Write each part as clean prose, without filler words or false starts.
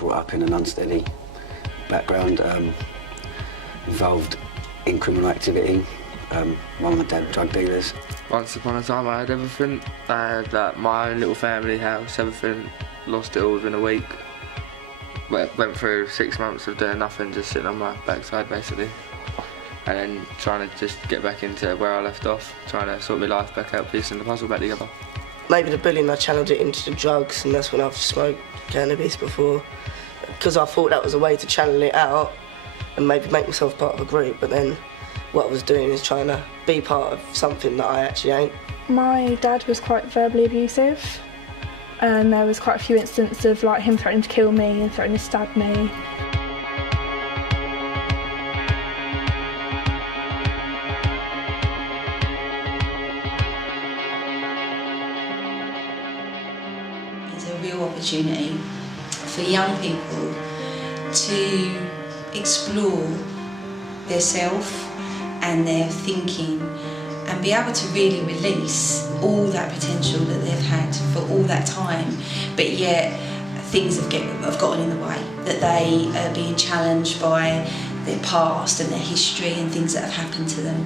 brought up in an unsteady background, involved in criminal activity. Mum and dad were drug dealers. Once upon a time I had everything. I had like, my own little family house, everything. Lost it all within a week. Went through 6 months of doing nothing, just sitting on my backside basically. And then trying to just get back into where I left off, trying to sort my life back out, piecing the puzzle back together. Maybe the bullying, I channeled it into the drugs, and that's when I've smoked cannabis before. Because I thought that was a way to channel it out and maybe make myself part of a group, but then what I was doing is trying to be part of something that I actually ain't. My dad was quite verbally abusive, and there was quite a few instances of like him threatening to kill me and threatening to stab me. It's a real opportunity for young people to explore their self and their thinking and be able to really release all that potential that they've had for all that time, but yet things have gotten in the way, that they are being challenged by their past and their history and things that have happened to them.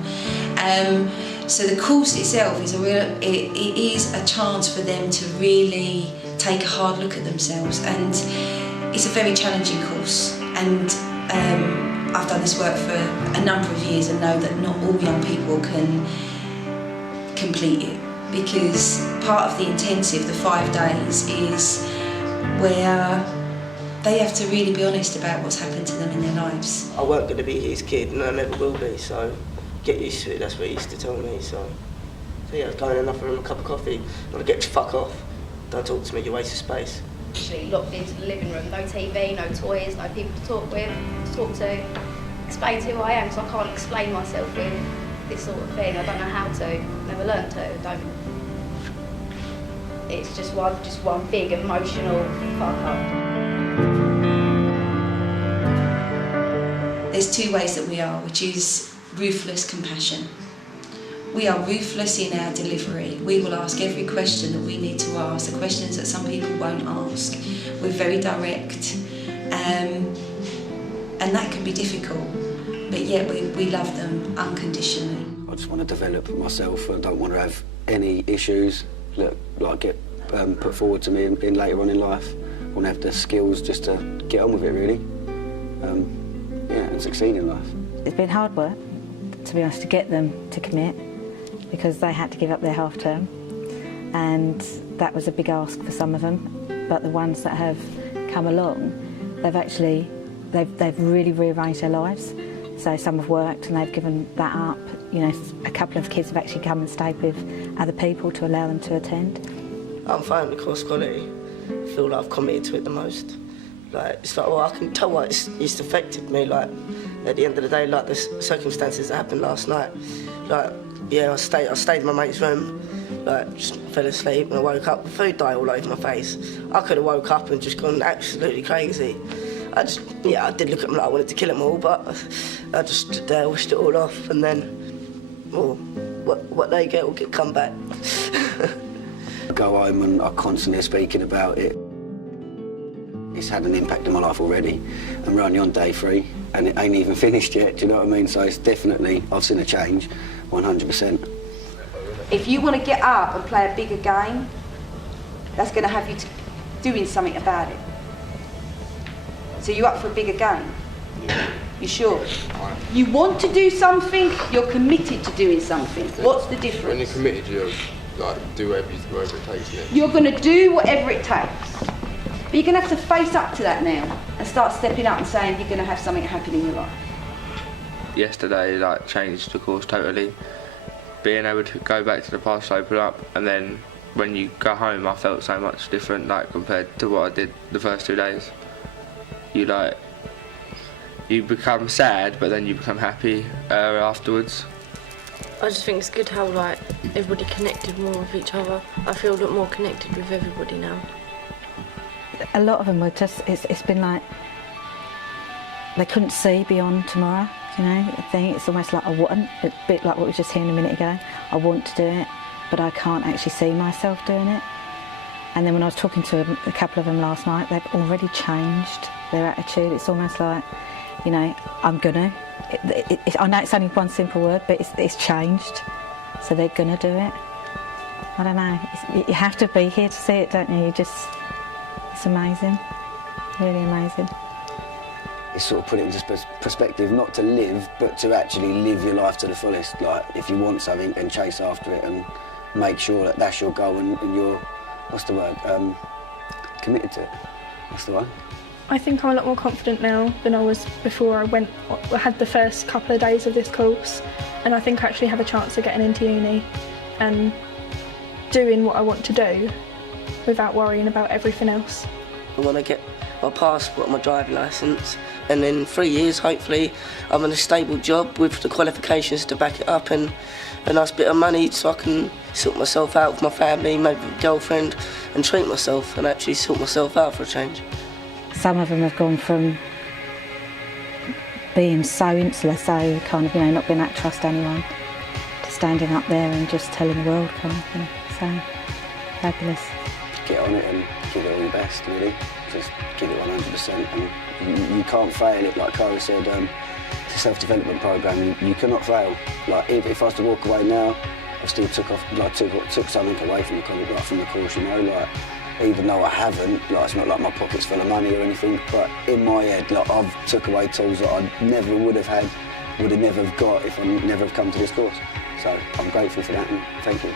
So the course itself is it is a chance for them to really take a hard look at themselves, and it's a very challenging course, and I've done this work for a number of years and know that not all young people can complete it, because part of the intensive, the 5 days, is where they have to really be honest about what's happened to them in their lives. I weren't going to be his kid, and I never will be, so get used to it, that's what he used to tell me. So yeah, I was going in and offer him a cup of coffee, and I'd get to fuck off. Don't talk to me, you're a waste of space. Actually locked into the living room, no TV, no toys, no people to talk with, to talk to, explain who I am, so I can't explain myself with this sort of thing. I don't know how to, never learned to, It's just one big emotional fuck up. There's 2 ways that we are, which is ruthless compassion. We are ruthless in our delivery. We will ask every question that we need to ask, the questions that some people won't ask. We're very direct, and that can be difficult, but yet we love them unconditionally. I just want to develop myself. I don't want to have any issues that like get put forward to me in later on in life. I want to have the skills just to get on with it, really, and succeed in life. It's been hard work, to be honest, to get them to commit, because they had to give up their half term, and that was a big ask for some of them. But the ones that have come along, they've really rearranged their lives. So some have worked and they've given that up. You know, a couple of kids have actually come and stayed with other people to allow them to attend. I'm finding the course quality. I feel like I've committed to it the most. Like, it's like, well, I can tell why it's affected me. Like, at the end of the day, like the circumstances that happened last night. Like, yeah, I stayed in my mate's room, like, just fell asleep, and I woke up with food dye all over my face. I could have woke up and just gone absolutely crazy. I did look at them like I wanted to kill them all, but I just stood there, wished it all off, and then, well, what they get will come back. I go home and I constantly speaking about it. It's had an impact on my life already, and we're only on day 3, and it ain't even finished yet, do you know what I mean? So it's definitely, I've seen a change, 100%. If you want to get up and play a bigger game, that's going to have you doing something about it. So you up for a bigger game? Yeah. You sure? You want to do something, you're committed to doing something. What's the difference? When you're committed, you'll do whatever it takes next. You're going to do whatever it takes. But you're going to have to face up to that now and start stepping up and saying you're going to have something happen in your life. Yesterday, changed the course totally. Being able to go back to the past, open up, and then when you go home, I felt so much different, compared to what I did the first 2 days. You become sad, but then you become happy afterwards. I just think it's good how everybody connected more with each other. I feel a lot more connected with everybody now. A lot of them were just, it's been like, they couldn't see beyond tomorrow, you know, I think it's almost like a bit like what we were just hearing a minute ago. I want to do it, but I can't actually see myself doing it. And then when I was talking to a couple of them last night, they've already changed their attitude. It's almost like, you know, I'm gonna. I know it's only one simple word, but it's changed. So they're gonna do it. I don't know. You have to be here to see it, don't you? It's amazing. Really amazing. It's sort of put it into perspective, not to live, but to actually live your life to the fullest. Like, if you want something, then chase after it and make sure that that's your goal and you're, what's the word, committed to it. That's the one. I think I'm a lot more confident now than I was before I had the first couple of days of this course, and I think I actually have a chance of getting into uni and doing what I want to do without worrying about everything else. I want to get my passport, my driving licence, and in 3 years, hopefully, I'm in a stable job with the qualifications to back it up and a nice bit of money so I can sort myself out with my family, maybe with a girlfriend, and treat myself and actually sort myself out for a change. Some of them have gone from being so insular, so kind of, you know, not being able to trust anyone, to standing up there and just telling the world kind of thing. So, fabulous. Get on it and give it all your best, really. Just give it 100%. And you can't fail it. Like Cara said, it's a self-development program. You cannot fail. Like, if I was to walk away now, I still took something away from the college, like from the course, you know. Like, even though I haven't, like, it's not like my pocket's full of money or anything, but in my head, like, I've took away tools that I never would have had, would have never have got if I never have come to this course. So I'm grateful for that, and thank you.